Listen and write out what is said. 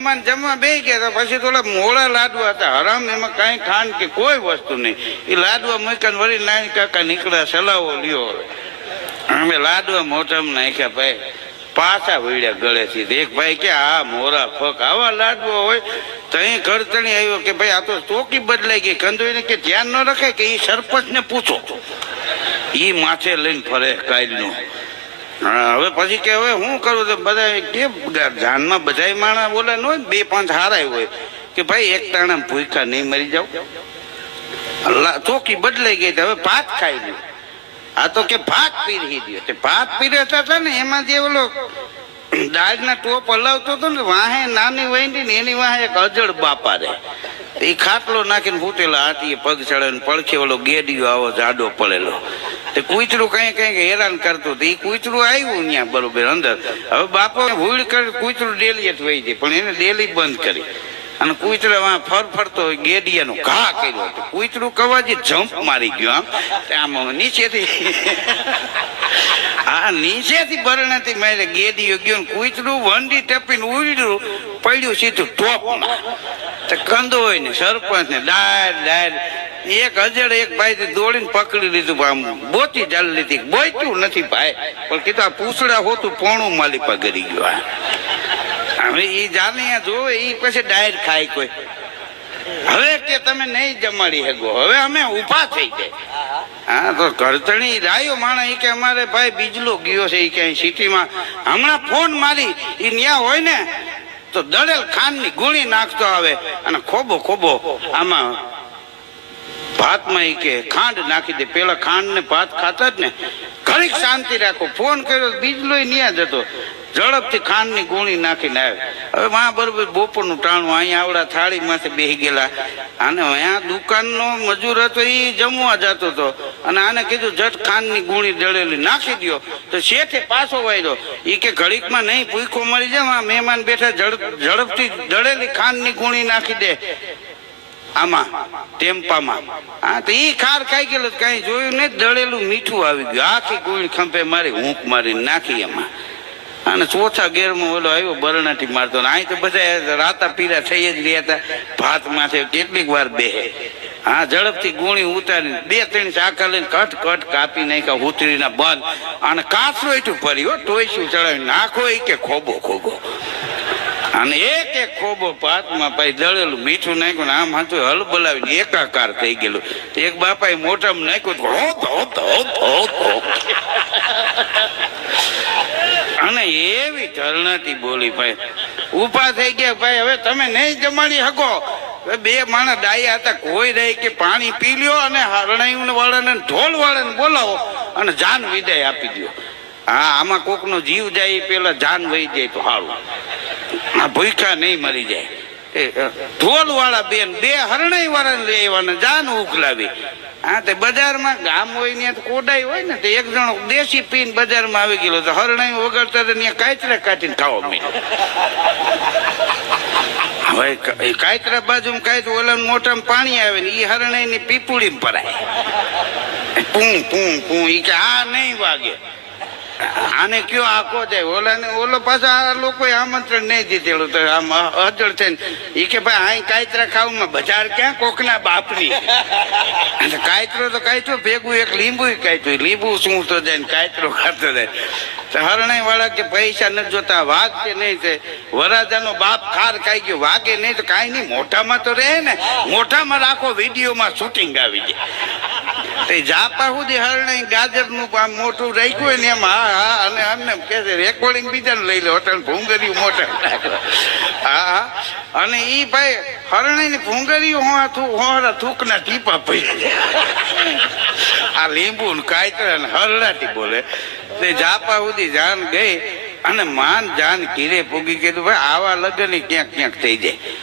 જમવા બે ગયા પછી થોડા મોડા લાડવા હતા હરામ એમાં કઈ ખાંડ કે કોઈ વસ્તુ નહીં એ લાડવા મૂક્યા વળી નાની કાકા નીકળ્યા સલાવો લ્યો અમે લાડવા મોઢામાં નાખ્યા ભાઈ પાછા વળ્યા ગળેથી એક ભાઈ કે આ મોરા ફક આવા લાડવા હોય તો અહીં ઘરતણી આવ્યો કે ભાઈ આ તો ચોકી બદલાઈ ગઈ કંદોઈને કે ધ્યાન ન રખાય કે એ સરપંચ ને પૂછો ઈ માથે લઈને ફરે કાલનું હવે પછી કે હવે શું કરું તો બધા કે જાનમાં બધા માણા બોલે ન હોય બે પાંચ હારા હોય કે ભાઈ એક તાણા ભૂખા નહીં મરી જાવ ચોકી બદલાઈ ગઈ હવે ભાત ખાઈ લ્યો આ તો કે ભાત પીરી દો તે ભાત પીરતા હતા ને એમાં જે ઓલો દાળના ટોપ હલાવતો હતો ને વાહે નાની વહીની ને એની વાહે એક અજળ બાપા રહે એ ખાટલો નાખીને ફૂટેલા હાથી પગ ચડે ને પડખે ઓલો ગેડિયો આવો જાડો પડેલો તે કૂતરું કઈ કઈ હેરાન કરતું હતું એ કૂતરું આવ્યું ત્યાં બરોબર અંદર હવે બાપો ભૂલ કરી કૂતરું ડેલી જ વહી જાય પણ એને ડેલી બંધ કરી અને કૂતરા ફરફરતો ગેડિયાનો ઘા કર્યો હતો કૂતરું કવાજી જમ્પ મારી ગયો આમ નીચેથી હા નીચેથી બરણાથી મારે ગેડિયો ગયો કૂતરું વંડી ટપીને ઉડ્યું પડ્યું સીધું ટોપમાં તો કંદો હોય ને સરપંચ ને ડાયર એક હજાર એક ભાઈ દોડીને પકડી લીધું આમ બોતી ચાલી લીધી બોયતું નથી ભાઈ પણ કીધું આ પૂછડા હોતું પોણું માલિપા ગરી ગયો હવે એ જાને જોવે એ પછી ડાયર ખાય કોઈ હવે કે તમે નહીં જમાડી શકો હવે અમે ઉભા થઈ જાય હા તો ઘરતણી રાયો માણા એ કે અમારે ભાઈ બીજલો ગયો છે એ ક્યાંય સિટીમાં હમણાં ફોન મારી એ ન્યા હોય ને તો દળેલ ખાંડની ગુણી નાખતો આવે અને ખોબો ખોબો આમાં ભાતમાં એ કે ખાંડ નાખી દે પેલા ખાંડ ને ભાત ખાતા જ ને ઘડીક શાંતિ રાખો ફોન કર્યો બીજલો ન્યા જતો ઝડપથી ખાંડની ગુણી નાખીને આવે હવે માં બરોબર બપોરનું ટાણું અહીંયા આવડા થાળીમાંથી બેસી ગયેલા અને અહીંયા દુકાનનો મજૂર હતો એ જમવા જતો હતો અને આને કીધું જટ ખાંડની ગુણી દળેલી નાખી દો તો શેઠે પાછો વાયદો એ કે ઘડીકમાં નહીં ભૂખો મળી જાય આ મહેમાન બેઠા ઝડપથી દળેલી ખાંડની ગુણી નાખી દે આમાં ટેમ્પામાં હા તો ઈ ખાર ખાઈ ગયેલું કઈ જોયું નહીં દળેલું મીઠું આવી ગયું આખી ગુણી ખંભે મારી હૂંક મારી નાખી એમાં અને ચોથા ગેરમાં ઓલો આવ્યો બરણાથી મારતો અહીં તો બધા રાતા પીરા થઈ જ રહ્યા હતા ભાત માથે કેટલીક વાર બેહે હા ઝડપથી ગુણી ઉતારી બે ત્રણ ચાકા લઈને કટ કટ કાપી નાખ્યા ઉતરીના બંધ અને કાચરો એટલું ભર્યો ટોયસું ચડાવી નાખો એ કે ખોબો ખોબો અને એક એક ખોબો ભાતમાં ભાઈ દળેલું મીઠું નાખ્યું ને આમ હતું હલ બોલાવીને એકાકાર થઈ ગયેલું એક બાપાએ મોઢામાં નાખ્યું અને એવી ધરણાથી બોલી ભાઈ ઉભા થઈ ગયા ભાઈ હવે તમે નહીં જમાડી શકો બે માણસ ડાયા હતા કોઈ રહી કે પાણી પી લ્યો અને હરણાયું વાળાને ઢોલ વાળાને બોલાવો અને જાન વિદાય આપી દો હા આમાં કોકનો જીવ જાય એ પેલા જાન વહી જાય તો સારું આ ભૂખા નહીં મરી જાય ઢોલ વાળા બેન બે હરણાઈ વાળાને લઈ આવવાને જાન ઉખલાવી હા તે બજારમાં ગામ હોય ને કોડાઈ હોય ને તો એક જણો દેશી પીને બજારમાં આવી ગયેલો તો હરણાઈ વગરતા તો ત્યાં કાચરા કાઢીને ખાવા મળ્યો હવે કાચરા બાજુમાં કાંઈ તો ઓલા મોટામાં પાણી આવે ને એ હરણાઈ ની પીપુડીમાં ભરાય પૂં પૂં પૂં એ કે આ નહીં વાગે આને કયો આખો જાય ઓલાને ઓલો પાછા આ લોકોએ આમંત્રણ નહીં દીધેલું તો આમ અજળ થઈને એ કે ભાઈ અહીં કાયતરા ખાવામાં બજાર ક્યાં કોકના બાપની કાયતરો તો કાયતો ભેગું એક લીંબુ કાયતું લીંબુ શું તો જાય ને કાયતરો ખાતો જાય તો હરણાઈ વાળા કે પૈસા નથી જોતા વાઘ કે નહીં તે વરાજાનો બાપ ખાર ખાઈ ગયો વાગે નહીં તો કાંઈ નહીં મોઢામાં તો રહે ને મોઢામાં રાખો વિડીયોમાં શૂટિંગ આવી જાય જાપા સુધી હરણાઈ ગાજરનું આમ મોટું રાખ્યું ને એમ હા હા અને અમને કે છે રેકોર્ડિંગ બીજાને લઈ લો હોટલ ભૂંગર્યું મોટા હા હા અને ઈ ભાઈ હરણાઈ ની ભૂંગર્યું હોરા થૂકના ટીપા પડી આ લીંબુ ને કાયતરા ને હરડાથી બોલે તે જાપા સુધી જાન ગઈ અને માન જાન ઘીરે પૂગી કીધું ભાઈ આવા લગ્ન ક્યાંક ક્યાંક થઈ જાય